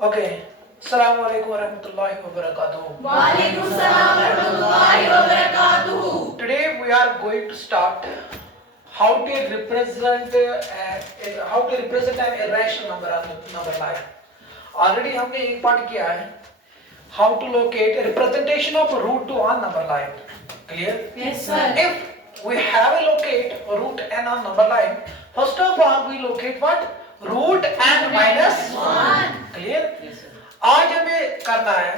Okay, अस्सलाम वालेकुम वरहमतुल्लाहि वबरकातुहू। वालेकुम सलाम वरहमतुल्लाहि वबरकातुहू। Today we are going to start how to represent an irrational number on number line. Already हमने एक पार्ट किया है how to locate a representation of root 2 on number line. Clear? Yes sir. If we have a locate root n on number line, first of all we locate what? Root n minus 1. Clear? Yes sir. आज हमें करना है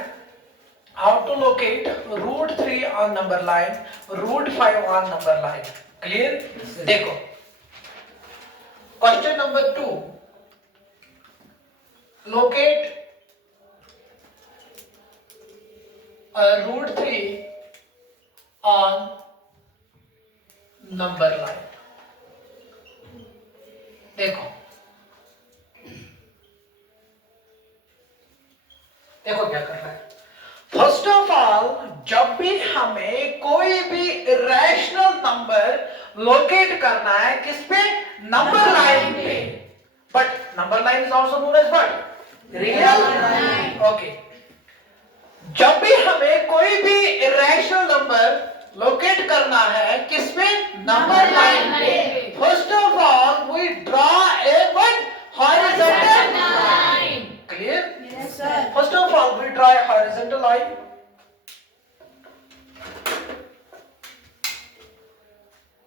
how to locate root 3 on number line, root 5 on number line. Clear? Yes, देखो question number 2, locate root 3 on number line. देखो देखो क्या कर रहा है। फर्स्ट ऑफ ऑल जब भी हमें कोई भी इरेशनल नंबर लोकेट करना है किस पे? नंबर लाइन पे। But number line is also known as what? Real line. Okay, जब भी हमें कोई भी इरेशनल नंबर लोकेट करना है किस पे? नंबर लाइन पे। First of all we draw a what? Horizontal line. Clear? Yes sir. First of all, we draw a horizontal line.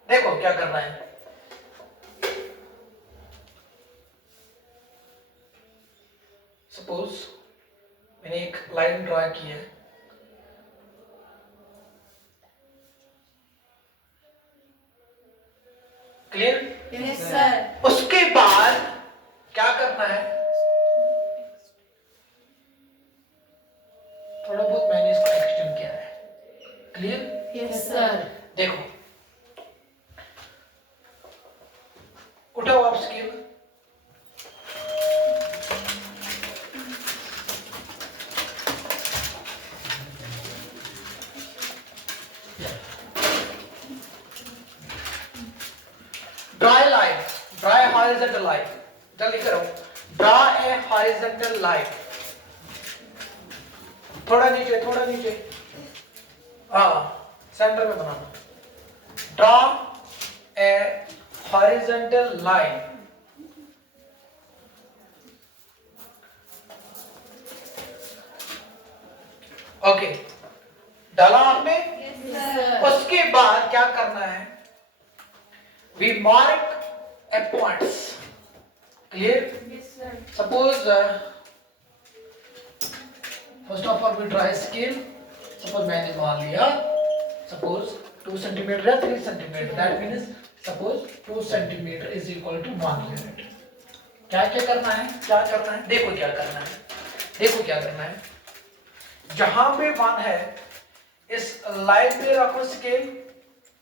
देखो क्या करना है। Suppose मैंने एक लाइन ड्रॉ की है। क्लियर? Yes sir. उसके बाद क्या करना है? थोड़ा बहुत मैंने इसको एक्सटेंड किया है। क्लियर? Yes sir. देखो उठाओ आप scale. Draw line, draw horizontal line, जल्दी करो। Draw a horizontal line. थोड़ा नीचे, थोड़ा नीचे, हाँ सेंटर में बनाना। Draw a horizontal line. Okay, डाला आपने? Yes sir. उसके बाद क्या करना है? We mark a points. Clear? Yes sir. Suppose first of all we draw scale. Suppose मैंने मान लिया सपोज 2 सेंटीमीटर या 3 centimetre, that means suppose 2 centimetre is equal to 1 unit. क्या क्या करना है? क्या करना है? देखो क्या करना है, देखो क्या करना है। जहां पे 1 है इस लाइन पे रखो स्केल।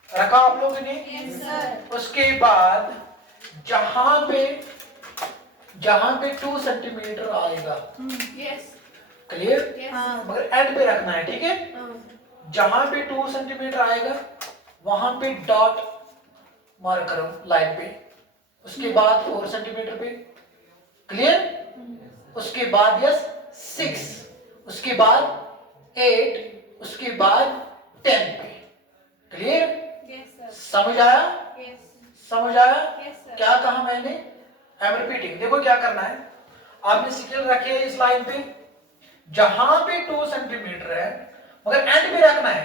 रखा आप लोगों ने? Yes sir. उसके बाद जहां पे 2 सेंटीमीटर आएगा। Yes. क्लियर? Yes. मगर एंड पे रखना है, ठीक है? जहां पे 2 सेंटीमीटर आएगा वहां पे डॉट मार्क करो लाइन पे। उसके बाद 4 सेंटीमीटर पे। क्लियर? उसके बाद यस 6, उसके बाद 8, उसके बाद 10 पे। क्लियर? Yes sir. समझ आया? Yes. समझ आया? Yes sir. क्या कहा मैंने? आई एम रिपीटिंग। देखो क्या करना है। आपने स्केल रखी है इस लाइन पे, जहां पे 2 सेंटीमीटर है मगर एंड पे रखना है,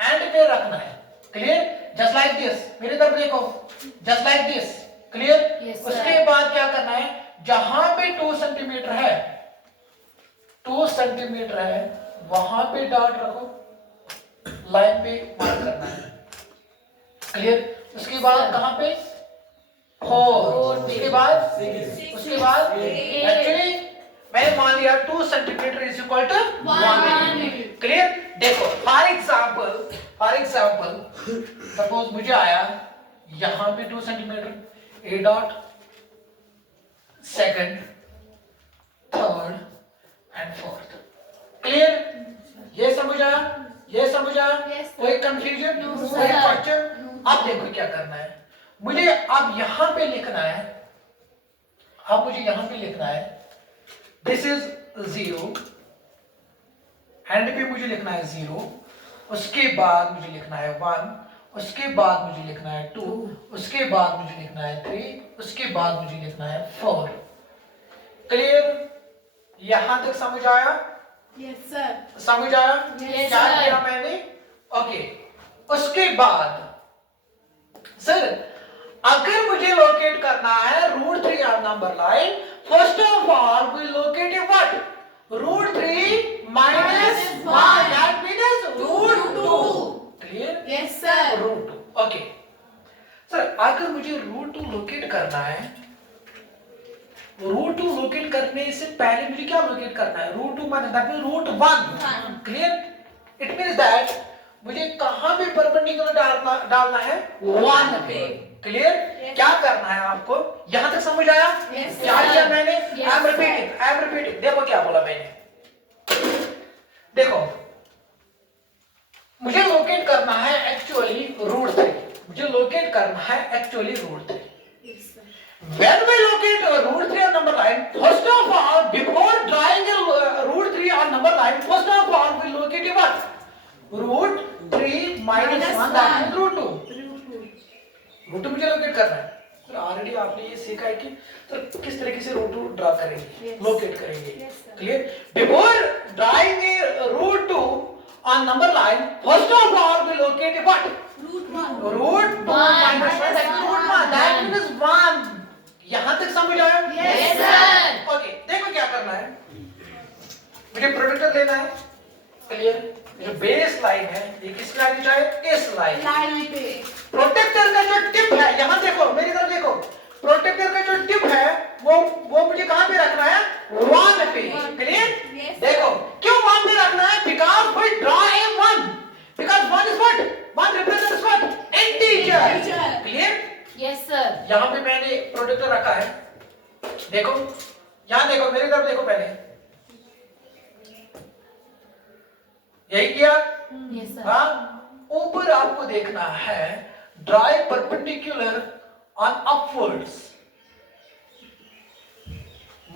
एंड पे रखना है। क्लियर? जस्ट लाइक दिस, मेरी तरफ देखो, just like this. Clear? Yes, sir. उसके बाद क्या करना है? जहां पे 2 सेंटीमीटर है, 2 सेंटीमीटर है वहां पे डॉट रखो, लाइन पे मार्क करना है। क्लियर? उसके बाद कहां पे? 4, उसके बाद 8. एक्चुअली मैंने मान लिया 2 centimetre is equal to 1। Clear? देखो फॉर एग्जांपल सपोज मुझे आया यहां पे 2 centimetre, a dot, second, third and fourth. Clear? ये समझ आया? ये समझ आया? Yes, sir. कोई कंफ्यूजन? No, कोई sir. क्वेश्चन? अब देखो क्या करना है मुझे। अब यहां पे लिखना है, अब मुझे यहां पे लिखना है दिस इज 0, एंड पे मुझे लिखना है 0, उसके बाद मुझे लिखना है 1, उसके बाद मुझे लिखना है 2, उसके बाद मुझे लिखना है 3, उसके बाद मुझे लिखना है 4। क्लियर? यहां तक समझ आया? Yes, sir. समझ आया? Yes, क्या sir. किया मैंने? ओके, उसके बाद सर अगर मुझे लोकेट करना है √3 on number line, first of all we locate what? √3 minus 1, that means √2. Clear? Yes, sir. √2. Okay sir, अगर मुझे √2 लोकेट करना है, √2 लोकेट करने से पहले मुझे क्या लोकेट करना है? √2 माने that means √1. Clear? It means that मुझे कहां पे परपेंडिकुलर डालना है? 1 पे. क्लियर? Yes. क्या करना है आपको? यहां तक समझ आया? Yes, क्या sir. किया मैंने? Yes, I am repeating. देखो क्या बोला मैंने. देखो, मुझे लोकेट करना है एक्चुअली √3. मुझे लोकेट करना है actually √3. Yes, sir. When we locate √3 on number line, first of all, before drawing a √3 on number line, first of all we locate what? √3 minus 1, that means √2. √2 मुझे लोकेट करना है. तो already आपने ये सीखा है कि तो किस तरीके से √2 ड्रा करेंगे, Yes. लोकेट करेंगे. Yes, sir. Clear? Before drawing a √2 on number line, first of all we locate what? √1. √2 minus 1, that means √1, that means 1. यहां तक समझ आया? Yes, sir. ओके, देखो क्या करना है. मुझे प्रोडक्टर लेना है. क्लियर? जो बेस लाइन है ये किस लाइन की है? इस लाइन. Line पे. प्रोटेक्टर का जो टिप है, यहां देखो, मेरी तरफ देखो, प्रोटेक्टर का जो टिप है वो मुझे कहां पे रखना है? 1 पे. क्लियर? Yes. देखो क्यों 1 पे रखना है? Because we draw a 1, because 1 is what? 1 represents what? Integer. Integer. Clear? Yes, sir. यहां पे मैंने प्रोटेक्टर रखा है. देखो यहां देखो, मेरी तरफ देखो पहले. यही किया? Yes, sir. हाँ, ऊपर आपको देखना है dry perpendicular on upwards.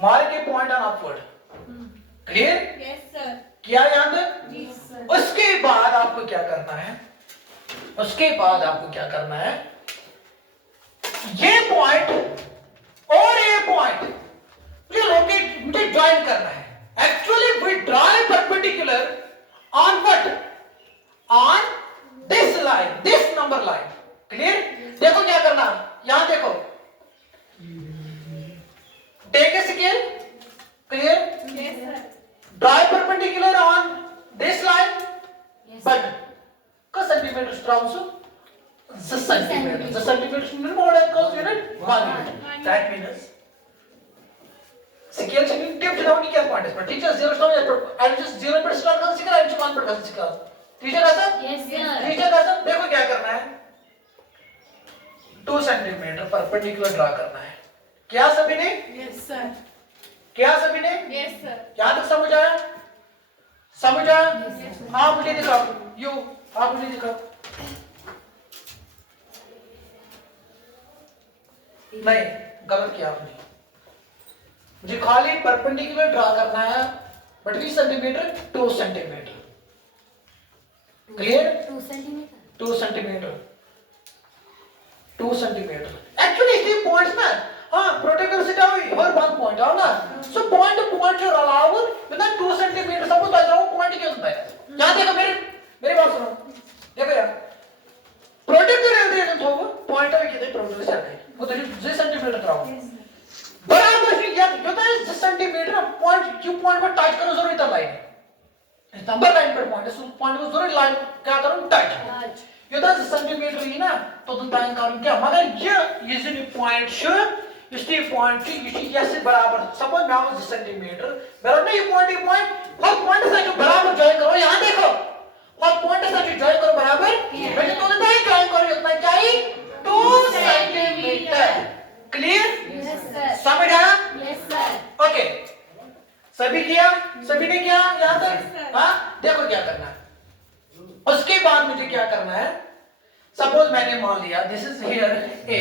Mark A point on upward. Clear? Yes, sir. किया यहां तक? Yes, sir. उसके बाद आपको क्या करना है? उसके बाद आपको क्या करना है? ये पॉइंट और ये पॉइंट मुझे ज्वाइन करना है. Actually we draw a perpendicular on what? On this line, this number line. Clear? देखो क्या करना, यहां देखो. Take a scale. Clear? Yes, sir. Draw a perpendicular on this line. Yes, But sir. का centimeters draw also? The centimeters. The centimeters mean what I call unit? 1 unit. That means scale से नहीं tip down क्या point है. Teacher 0 start and just 0 पर start करना सीखा, and 1 पर करना सीखा. टीचर ऐसा? Yes, sir. टीचर ऐसा. देखो क्या करना है. 2 सेंटीमीटर परपेंडिकुलर ड्रा करना है. क्या सभी ने? Yes, sir. क्या सभी ने? Yes, sir. यहां तक समझ आया? समझ आया? Yes, sir. हाँ मुझे दिखाओ. यू आप मुझे दिखाओ. नहीं, गलत किया आपने. मुझे खाली परपेंडिकुलर ड्रा करना है. But 20 centimetre 2 centimetre. Clear? 2 centimeter. 2 centimetre 2 centimetre. Actually इसके पॉइंट्स ना, हाँ प्रोटेक्टर से जाओ और 1 पॉइंट आओ ना. सो पॉइंट टू पॉइंट जो अलाउड विद 2 सेंटीमीटर सपोज आ जाओ पॉइंट के अंदर. यहां देखो मेरी बात सुनो. देखो यार प्रोटेक्टर है तो पॉइंट है कितने प्रोटेक्टर से आते वो तो 2 सेंटीमीटर कराओ. बराबर या जो तो 2 सेंटीमीटर पॉइंट क्यों पॉइंट पर टच करो जरूर. इतना लाइन नंबर लाइन पर पॉइंट है, पॉइंट को जरूर लाइन क्या करो टच. ये 10 सेंटीमीटर ही ना तो तुम टाइम करो क्या. मगर ये इजी पॉइंट छ इसकी पॉइंट ये से बराबर. सपोज मैं 2 सेंटीमीटर मेरा नहीं पॉइंट और पॉइंट से जो बराबर जॉइन करो. यहां देखो और पॉइंट से जो जॉइन करो बराबर मैंने तो उतना ही जॉइन करो जितना चाहिए 2 सेंटीमीटर. क्लियर? Yes, sir. समझ आया? Yes, sir. ओके सभी किया? सभी ने किया यहां Yes, तक? sir. हाँ देखो क्या करना है. उसके बाद मुझे क्या करना है. सपोज मैंने मान लिया this is here A,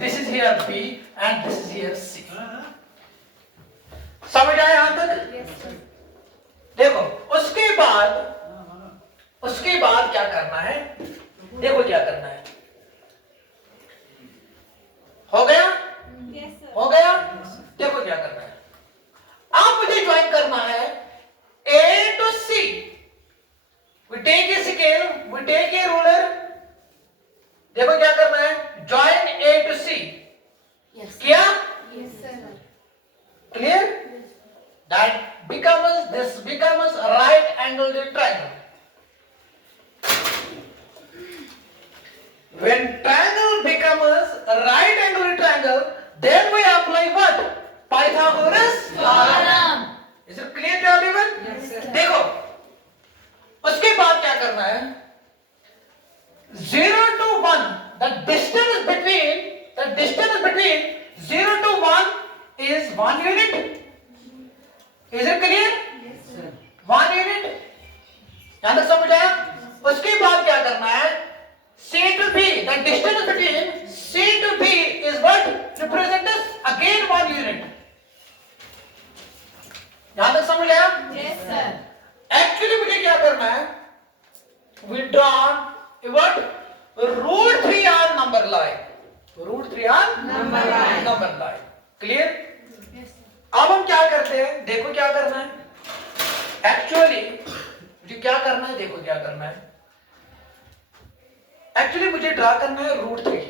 this is here B and this is here C. समझ आया यहां तक? Yes, sir. देखो उसके बाद क्या करना है, देखो क्या करना है। हो गया? Yes, sir. हो गया? देखो क्या करना है। अब मुझे ज्वाइन करना है A to C. We take a scale, we take a ruler. देखो क्या करना है, join A to C. Yes. किया? Yes, sir. Clear? This becomes a right angled triangle. When triangle becomes a right angled triangle, then we apply what? Pythagoras theorem. Is it clear to everyone? Yes, sir. देखो उसके बाद क्या करना है, 0 to 1, the distance between 0 to 1 is 1 unit. Is it clear? Yes, sir. 1 unit. यहां तक समझ आया? उसके बाद क्या करना है, C to B, the distance between C to B is what? Represent as again 1 unit. यहां तक समझ आया? Yes, sir. एक्चुअली मुझे क्या करना है, we draw what? root 3 on number line. root 3 on Number line. number line. Clear? Yes, sir. अब हम क्या करते हैं, देखो क्या करना है। एक्चुअली मुझे क्या करना है, देखो क्या करना है। एक्चुअली मुझे ड्रा करना है root 3।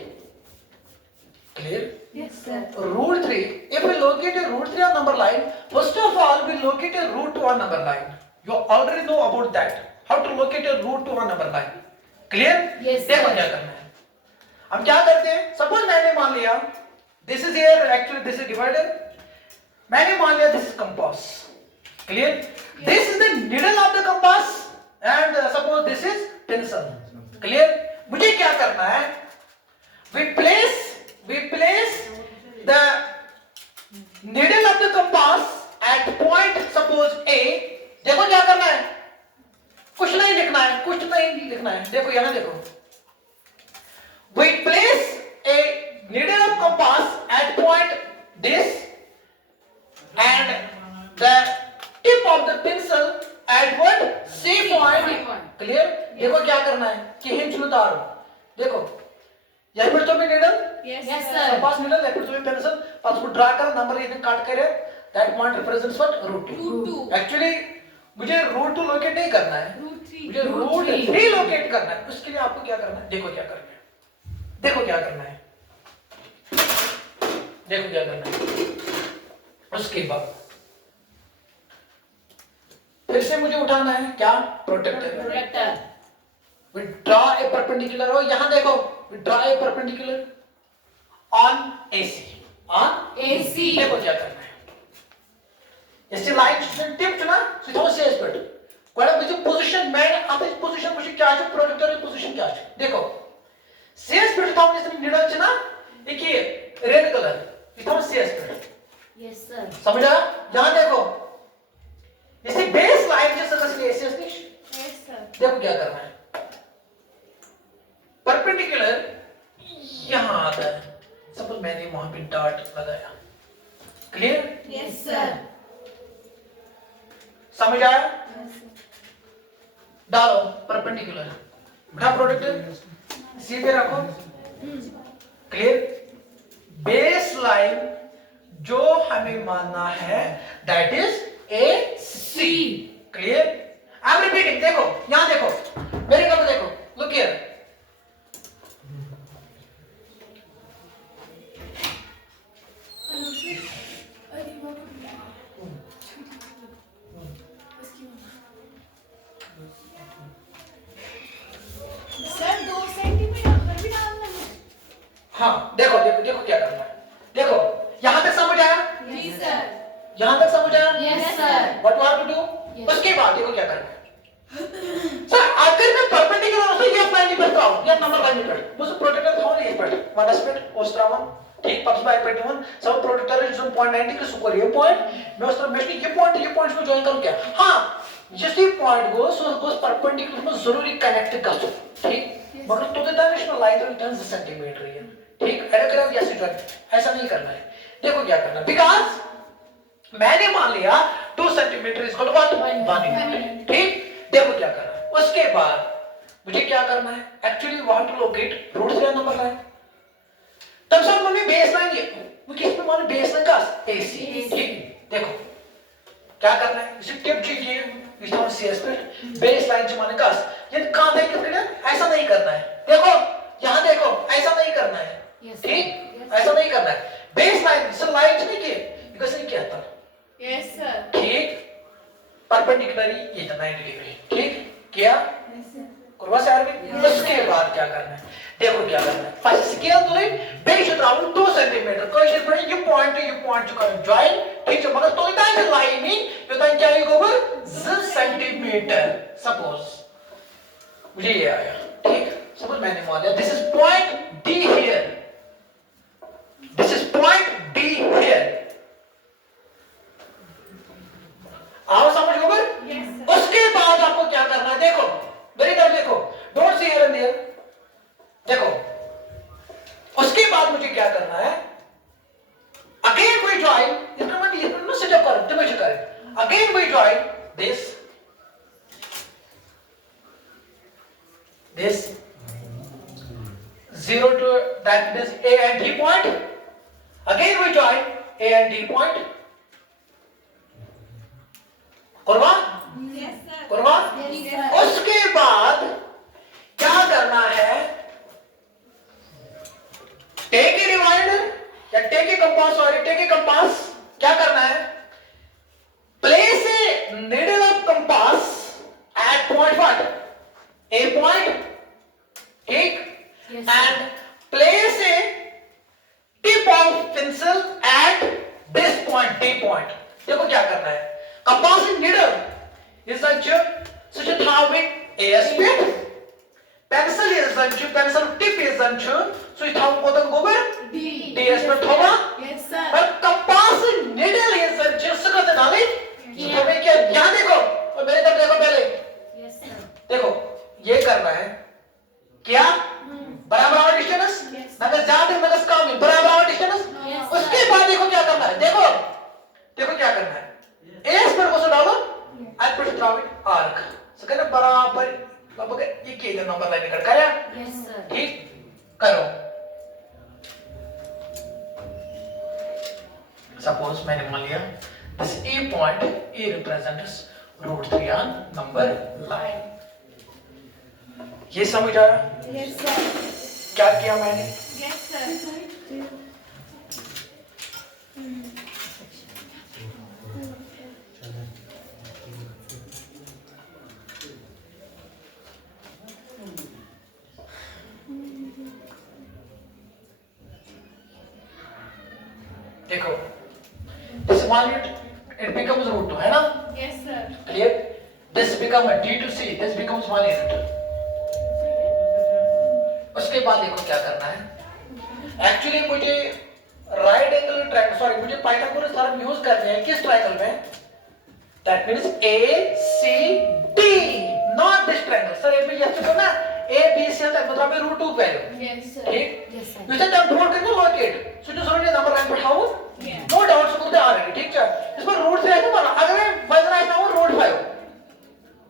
Clear? Yes, sir. Root 3. If we locate a root 3 on number line, first of all we locate a root 2 on number line. You already know about that. How to locate a root 2 on number line. Clear? Yes, sir. देखो क्या करना है। हम क्या करते हैं, suppose मैंने मान लिया this is here, actually this is divider. मैंने मान लिया this is compass. Clear? This is the needle of the compass and suppose this is pencil. Clear? मुझे क्या करना है, we place the needle of the compass at point suppose A. देखो क्या करना है, कुछ नहीं लिखना है, देखो यहां देखो, we place a needle of compass at point this and the tip of the pencil at what? C point. Clear? देखो क्या करना है कि हिंच उतारो, देखो यहीं पर तो भी needle, Yes, sir. compass needle, यहीं पर तो भी pencil, पास को ड्रा कर नंबर इधर काट करे, that point represents what? root 2. Root 2. Actually मुझे root 2 लोकेट नहीं करना है, Root 3. मुझे root 3 लोकेट करना है। उसके लिए आपको क्या करना है, देखो क्या करना है, देखो क्या करना है, देखो क्या करना है। उसके बाद फिर से मुझे उठाना है क्या, protector. Protector. We draw a perpendicular, और यहां देखो we draw a perpendicular on AC. On AC. देखो क्या करना है, जैसे लाइन टिप चुना सीधो से इस पर कोड़ा मुझे पोजीशन, मैंने अब इस पोजीशन मुझे क्या है, प्रोटेक्टर की पोजीशन क्या है, देखो सेस पर था हमने निडल चुना, एक ये रेड कलर इधर सेस पर, Yes, sir. समझा? यहां देखो जैसे बेस लाइन जैसे कसली ऐसे नहीं, Yes, sir. देखो क्या करना है, परपेंडिकुलर यहां आता है, सपोज मैंने वहां पे डॉट लगाया। क्लियर? Yes, sir. समझ आया? Yes, sir. डालो परपेंडिकुलर, बिठा प्रोडक्ट सी पे रखो। क्लियर? बेस लाइन जो हमें मानना है that is A C. Clear? I am repeating, देखो यहां देखो, मेरे को देखो, लुक हियर, सर 2 सेंटीमीटर भी डालना है। हाँ देखो देखो देखो क्या करना है, देखो यहां तक समझ आया, जी सर। यहां तक समझ आया, Yes, sir. What you have to do. Yes. उसके बाद देखो क्या करना है, सर अगर मैं परपेंडिकुलर हो तो ये लाइन पर था, ये नंबर लाइन पर मुझे प्रोटेक्टर था नहीं पर माइनस ओस्ट्रावन ठीक पक्ष बाय पेटिवन सब प्रोटेक्टर है जो 0.90 के सुपर ये पॉइंट मैं ओस्ट्रा में ये पॉइंट्स को ज्वाइन करूं क्या, हां जिस भी पॉइंट गोस परपेंडिकुलर में जरूरी कनेक्ट कर दो, ठीक, मगर तो देता है इसमें लाइन तो 10 सेंटीमीटर है, ठीक, एडोग्राफ ऐसे ज्वाइन ऐसा नहीं करना है। देखो क्या करना, बिकॉज़ मैंने मान लिया 2 centimetre is equal to what 1 unit. ठीक, देखो क्या करना है। उसके बाद मुझे क्या करना है, actually want to locate root 3 number line. तब सब मम्मी बेस लाइन ये वो किस पे माने बेस लाइन का AC। ठीक, देखो क्या करना है, इसे टिप कीजिए इस तरह CS पे बेस लाइन से माने का ये कहां है कितना, ऐसा नहीं करना है। देखो यहां देखो, ऐसा नहीं करना है। ठीक, ऐसा नहीं करना है। बेस लाइन से लाइन नहीं किए कैसे किया था। Yes sir. ठीक, परपेंडिकुलरली ये 90 डिग्री। ठीक किया करवा से आगे। उसके बाद क्या करना है, देखो क्या करना है। फर्स्ट स्केल तुले बेस राउंड 2 सेंटीमीटर कोशिश करें ये पॉइंट कर जॉइन। ठीक है, मगर तो इतना ही लाइन नहीं जो तक क्या होगा 0 सेंटीमीटर। सपोज मुझे ये आया। ठीक, सपोज मैंने मान लिया this is point D here, this is point D here. आओ समझ गए ऊपर। उसके बाद आपको क्या करना है, देखो वेरी गुड, देखो don't see here and there. देखो उसके बाद मुझे क्या करना है, अगेन वी ज्वाइन इसका मतलब ये ना सेटअप करो दिमाग करें। Again we join this this 0 to that is A and D point. Again we join A and D point. करवा करवा। उसके बाद क्या करना है, टेक ए डिवाइडर या take a compass, sorry take a compass. क्या करना है, place a needle of compass at point what A point। ठीक, and place a tip of pencil at this point D point। देखो क्या करना है, compass needle is such a having a speed, pencil is such pencil tip is such so it have कोतन गोबर D speed होगा। Yes sir. पर compass needle is such सुकत डाले तो मैं क्या यहाँ देखो और मेरे तरफ देखो पहले। Yes sir. देखो ये करना है क्या, बराबर डिस्टेंस नगस ज्यादा नगस कम बराबर डिस्टेंस। उसके बाद देखो क्या करना है, देखो देखो क्या करना है, एस पर को डालो एट पर ड्रॉ इट आर्क सके बराबर लगभग एक ही नंबर लाइन निकल गया। Yes sir. ठीक करो। सपोज मैंने मान लिया this a point a represents root 3 on number line. ये समझ आया यस सर। क्या किया मैंने। Yes sir. देखो this one it becomes root 2 है ना। Yes sir. Clear, this become D to C, this becomes 1 unit. उसके बाद देखो क्या करना है, एक्चुअली मुझे राइट एंगल ट्रायंगल, सॉरी मुझे पाइथागोरस थ्योरम यूज करने हैं किस ट्रायंगल में, that means ACD, not this triangle. Sir ये यस तो ना ABC तक मतलब में रूट 2 वैल्यू। Yes sir. ठीक, यस सर। इसे तब ढूंढ के लोकेट सो जो सर नंबर लाइन पर हाउ नो डाउट सो बोलते आ रहे। ठीक है, इस पर रूट 3 है ना, अगर मैं वजन आया ना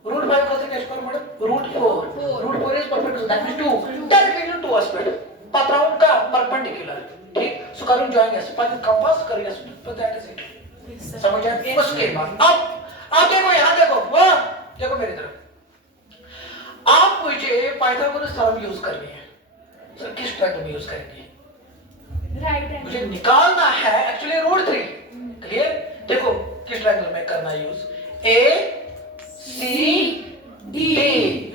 रूट 5 का क्या स्क्वायर मतलब root 4 is perpendicular that means 2 directly to aspect पत्राउंड का परपेंडिकुलर। ठीक, सो करूं जॉइन एस पर कंपास करिए तो दैट इज इट। समझ आया। उसके बाद अब देखो यहां देखो, वाह देखो मेरी तरफ, आप मुझे पाइथागोरस थ्योरम यूज करनी है। सर किस ट्रायंगल में यूज करेंगे, राइट एंगल मुझे निकालना है एक्चुअली रूट 3। क्लियर, देखो किस ट्रायंगल में करना यूज, ACD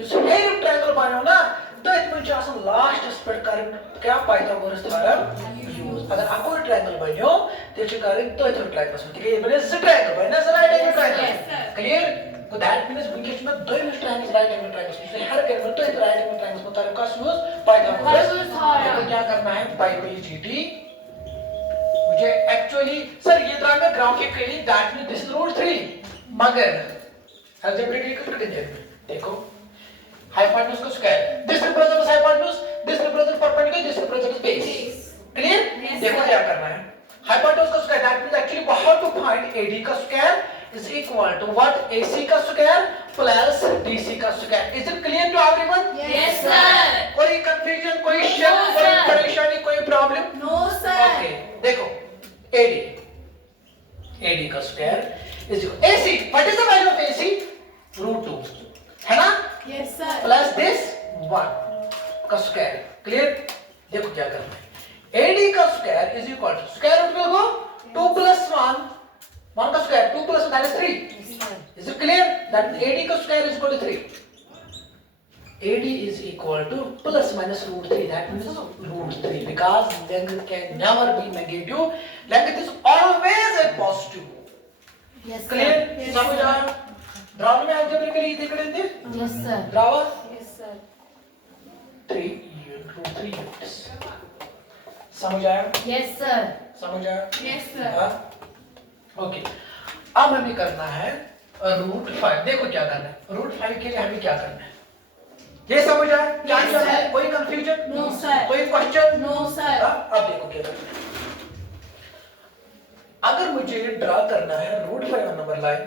इस हेल्प ट्रायंगल बनाओ ना तो इसमें जो आसन लास्ट स्प्रेड करें क्या पाइथागोरस थ्योरम यूज। अगर आपको ट्रायंगल बनियो तो जो करें तो इधर ट्रायंगल से ठीक है, बने इस ट्रायंगल बना sir right angle triangle. Clear, तो दैट मींस विंकेज में दो ही ट्रायंगल राइट एंगल ट्रायंगल से हर केवल तो इधर राइट एंगल ट्रायंगल को तरीका यूज पाइथागोरस थ्योरम। क्या करना है बाय BCD मुझे एक्चुअली सर ये तरह में graphically that means this is root 3 मगर अलजेब्रिकली कुछ कर देखो हाइपोटेन्यूज को square this represents hypotenuse, this represents perpendicular, this represents base. Clear, देखो क्या करना है हाइपोटेन्यूज को square that means actually how to find AD का square is equal to what? AC का स्क्वायर plus DC का square. Is it clear to everyone? Yes, sir. कोई confusion, कोई शक, No, कोई sir. परेशानी, कोई प्रॉब्लम? No, sir. Okay, देखो AD का square is equal AC. What is the value of AC? √2 है ना? Yes, sir. प्लस दिस 1 का स्क्वायर. क्लियर? देखो क्या करना है. AD का square is equal to square root will go 2 plus 1 का square 2 plus 1 that is 3. Is it clear? That means AD का square is equal to 3. AD is equal to plus minus √3, that means √3, because length can never be negative, length is always a positive. Yes, sir. Clear? Yes, समझ sir. आया? Drawing में algebraically इतने करेंगे Yes, sir. ड्रावा Yes, sir. 3 units. समझ आया? Yes, sir. समझ आया? Yes, sir. हाँ? ओके. अब हमें करना है √5. देखो क्या करना है. √5 के लिए हमें क्या करना है? ये समझ आया? क्या Yes, करना है? sir. कोई कंफ्यूजन? No, sir. कोई क्वेश्चन? No, sir. अब देखो क्या करना है. अगर मुझे ड्रा करना है √5 number line,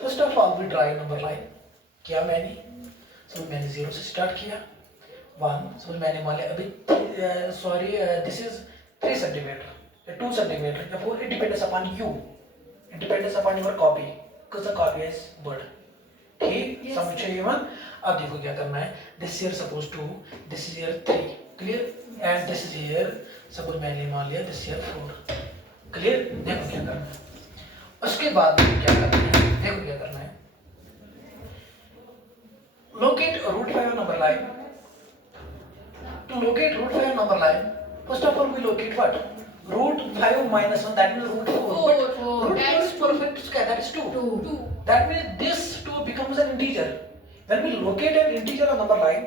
first of all we draw number line. क्या मैंने 0 से स्टार्ट किया 1. सपोज मैंने मान लिया अभी सॉरी दिस इज 3 सेंटीमीटर या 2 सेंटीमीटर या 4. It depends upon you, it depends upon your copy, because the copy is bird. ठीक? Yes, समझे इवन? अब देखो क्या करना है. This year suppose 2, this is year 3. Clear? And this is year suppose मैंने मान लिया दिस ईयर 4. क्लियर? देखो क्या करना है. उसके बाद क्या करना है. देखो क्या करना है. Locate √5 number line. To locate √5 number line, first of all we locate what? √5 minus 1, that means √4. But Four. √4 That's is perfect square, that is 2. 2. That means this 2 becomes an integer. When we locate an integer on number line,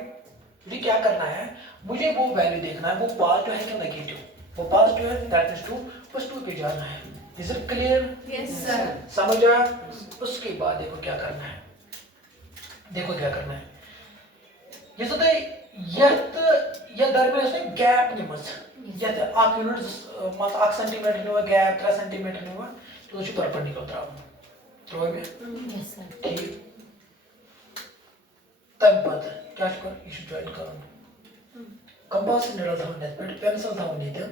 मुझे क्या करना है? मुझे वो value देखना है, वो positive है कि नेगेटिव. वो पॉजिटिव है, that means 2. बस 2 पे जाना है. Is it clear? Yes, sir. समझ आया? उसके बाद देखो क्या करना है. देखो क्या करना है. ये तो या दरम्यान गैप निमस या आक यूनिट मत 8 सेंटीमीटर नुवा गैप 3 सेंटीमीटर नुवा तो छ परपेंडिकुलर त्रा में Yes, sir. ठीक. तब बाद क्या कर इशू ज्वाइन करो. कंपास निडल धावन पे पेंसिल धावन नहीं था.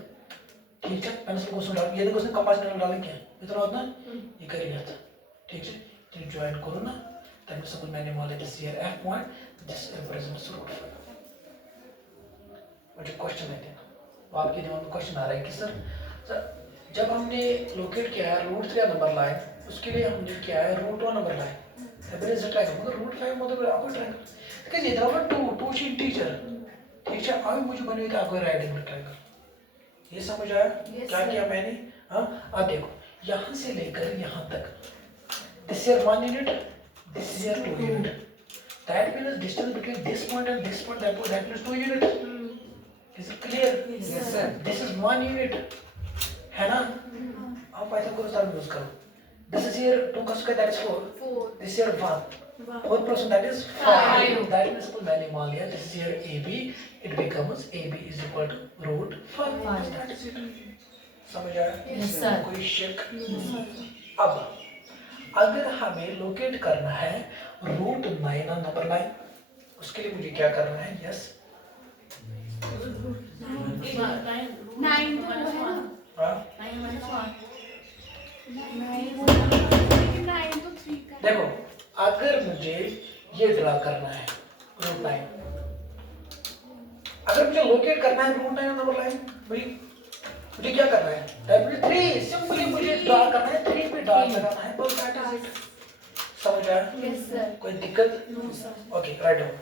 ठीक है, पेंसिल को सुन ये देखो उसने कंपास निडल डाले क्या इतना होता है ये कर लिया था. ठीक है, तो ज्वाइन करो ना. तब सपोज मैंने मान लिया this year F point, this represents √5. मुझे क्वेश्चन है देना. तो आपके दिमाग में क्वेश्चन आ रहा है कि सर जब हमने लोकेट किया है √3 नंबर लाइन, उसके लिए हमने किया है √1 नंबर लाइन. तब इज ट्रायंगल मतलब √5 मतलब आपको ट्रायंगल. देखिए इधर पर 2 शी इंटीजर. ठीक है, अब मुझे बने का आपको राइट एंगल ट्रायंगल. ये समझ आया? Yes, क्या sir. किया मैंने? हां, अब देखो यहां से लेकर यहां तक this year 1 unit, this is your 2 unit. That means distance between this point and this point, that means 2 unit. Is it clear? Yes, sir. This is 1 unit. है ना? आप ऐसा करो सर यूज करो. This is here 2 का square that is 4. 4. This is here 1. 4% that is 5. Five. That means suppose मैंने मान लिया this is here AB. It becomes AB is equal to √5. Five. That is it. समझ आया? Yes, sir. कोई शक? अब अगर हमें लोकेट करना है √9 नंबर लाइन, उसके लिए मुझे क्या करना है? यस 9 तो है ना. हाँ 9 तो 3 का. देखो अगर मुझे ये ड्रा करना है √9, अगर मुझे लोकेट करना है √9 नंबर लाइन, मुझे क्या करना है? W3 सिंपली मुझे ड्रा करना है, 3 पे डॉट लगाना है, बस दैट इज इट. समझ आया? Yes, sir. कोई दिक्कत? No, sir. Okay, write down.